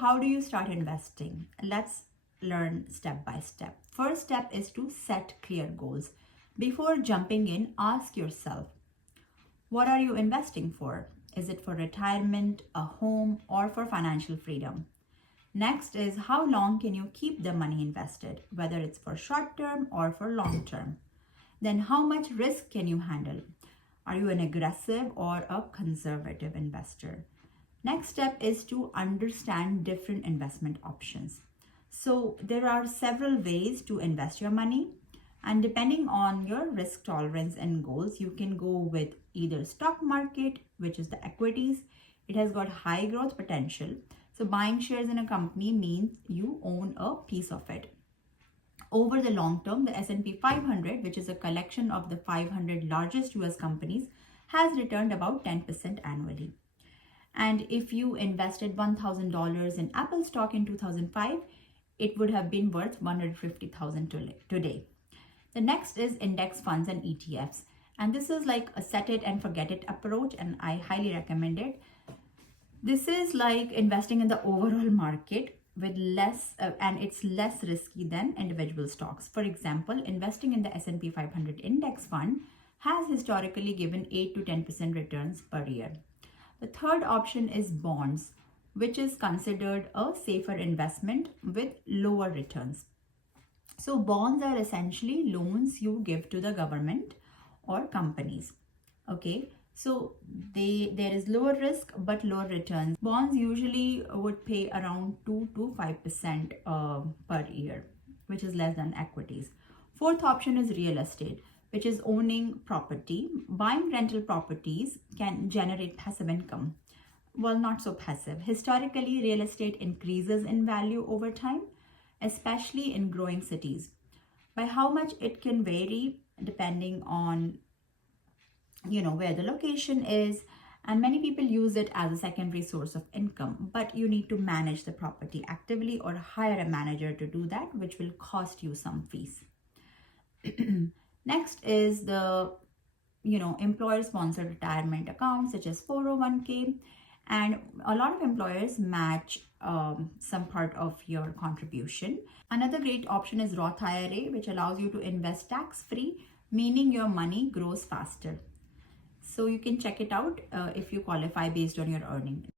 how do you start investing? Let's learn step by step. First step is to set clear goals. Before jumping in, ask yourself, what are you investing for? Is it for retirement, a home, or for financial freedom? Next is, how long can you keep the money invested, whether it's for short term or for long term? Then how much risk can you handle? Are you an aggressive or a conservative investor? Next step is to understand different investment options. So there are several ways to invest your money, and depending on your risk tolerance and goals, you can go with either stock market, which is the equities. It has got high growth potential. So buying shares in a company means you own a piece of it. Over the long term, the S&P 500, which is a collection of the 500 largest US companies, has returned about 10% annually. And if you invested $1,000 in Apple stock in 2005, it would have been worth $150,000 today. The next is index funds and ETFs. And this is like a set it and forget it approach, and I highly recommend it. This is like investing in the overall market with less, and it's less risky than individual stocks. For example, investing in the S&P 500 index fund has historically given 8 to 10% returns per year. The third option is bonds, which is considered a safer investment with lower returns. So bonds are essentially loans you give to the government or companies. Okay, so there is lower risk but lower returns. Bonds usually would pay around 2 to 5% per year, which is less than equities. Fourth option is real estate, which is owning property. Buying rental properties can generate passive income. Well, not so passive. Historically, real estate increases in value over time, especially in growing cities. By how much it can vary depending on where the location is, and many people use it as a secondary source of income, but you need to manage the property actively or hire a manager to do that, which will cost you some fees. Next is the employer sponsored retirement accounts such as 401k, and a lot of employers match some part of your contribution. Another great option is Roth IRA, which allows you to invest tax free, meaning your money grows faster. So you can check it out if you qualify based on your earning.